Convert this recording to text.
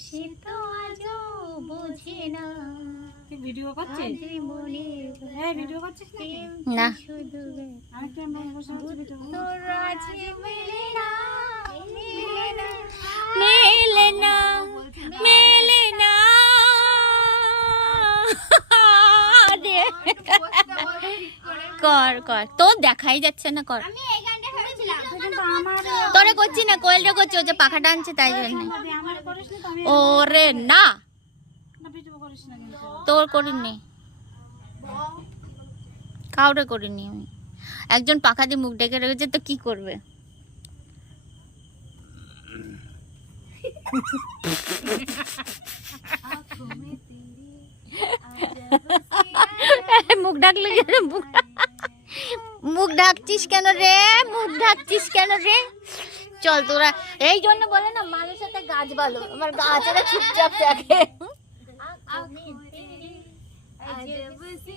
সে তো আজও বোঝে না। ভিডিও করছিস? হ্যাঁ ভিডিও করছিস না শুধু আমি কেমন বসে আছি ভিডিও তোর আজে মেলে না, মেলে না, মেলে না মেলে না রে। কর কর, তোর দেখাই যাচ্ছে না, কর। আমি এই গানটা ভেবেছিলাম। তোরে করছি না, কোয়েলটা করছি, ও যে পাখাটা আনছে তাই জন্য। আমার করিস না তো আমি ওরে না, না ভিডিও করিস না কিন্তু তোর করিনি, কাউরে করিনি আমি। একজন পাখা দিয়ে মুখ ডেকে রেখেছে তো কি করবে? মুখ ঢাকলে মুখ ঢাকছিস কেন রে? মুখ ঢাকছিস কেন রে? চল তোরা, এই জন্য বলে না মানুষের সাথে গাছ ভালো, আমার গাছেরা চুপচাপ থাকে। আজব सी